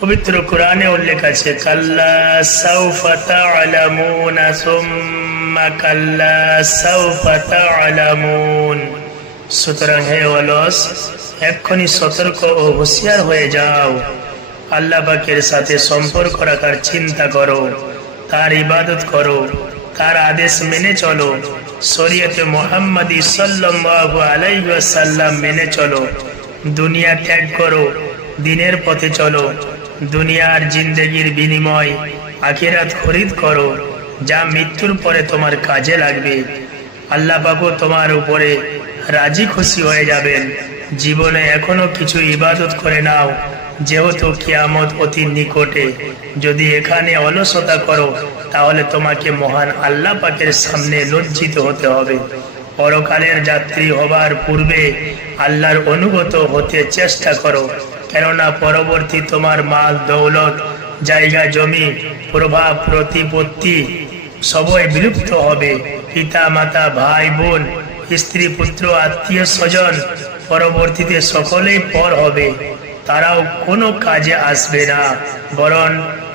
পবিত্র কোরআনে উল্লেখ আছে, কাল্লা সাউফা তা'লামুনা সুম্মা কাল্লা সাউফা তা'লামুন। সুতরাং হে অলস, এক্ষুনি সতর্ক ও হুঁশিয়ার হয়ে যাও। আল্লাহ পাকের সাথে সম্পর্ক রাখার চিন্তা করো, তার ইবাদত করো, তার আদেশ মেনে চলো, শরীয়তে মুহাম্মাদি সাল্লাল্লাহু আলাইহি ওয়াসাল্লাম মেনে চলো, দুনিয়া ত্যাগ করো, দিনের পথে চলো। দুনিয়ার জিন্দেগির বিনিময় আখিরাত খরিদ করো, যা মৃত্যুর পরে তোমার কাজে লাগবে। আল্লাহ পাকও তোমার উপরে রাজি খুশি হয়ে যাবেন। জীবনে এখনো কিছু ইবাদত করে নাও, যেহেতু কিয়ামত অতি নিকটে। যদি এখানে অলসতা করো, তাহলে তোমাকে মহান আল্লাহ পাকের সামনে লজ্জিত হতে হবে। পরকালের যাত্রী হবার পূর্বে আল্লাহর অনুগত হতে চেষ্টা করো, কেননা পরবর্তী তোমার মাল দৌলত, জায়গা জমি, প্রভাব প্রতিপত্তি সবই বিলুপ্ত হবে। পিতা মাতা, ভাই বোন, স্ত্রী পুত্র, আত্মীয় স্বজন পরবর্তীতে সকলেই পর হবে। তারাও কোনো কাজে আসবে না, বরং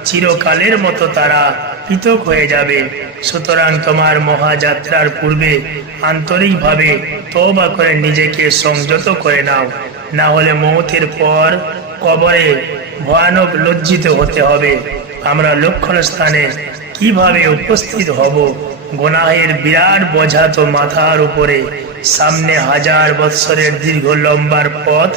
চিরকালের মতো তারা পৃথক হয়ে যাবে। সুতরাং তোমার মহাযাত্রার পূর্বে আন্তরিকভাবে তওবা করে নিজেকে সংযত করে নাও, না হলে মওতের পর কবরে ভয়ানক লজ্জিত হতে হবে। আমরা লক্ষণ স্থানে কিভাবে উপস্থিত হব? গুনাহের বিরাট বোঝা তো মাথার উপরে, সামনে 1000 বৎসরের দীর্ঘ লম্বার পথ।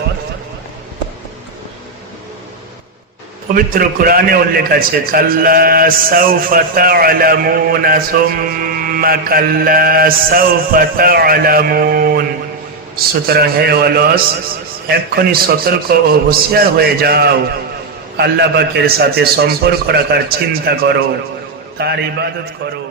পবিত্র কোরআনে উল্লেখ আছে, কাল্লা সাউফা তা'লামুনা সুম্মা কাল্লা সাউফা তা'লামুন। সুতরাং হে অলস, এক্ষুনি সতর্ক ও হুঁশিয়ার হয়ে যাও। আল্লাহ পাকের সাথে সম্পর্ক রাখার চিন্তা করো, তার ইবাদত করো।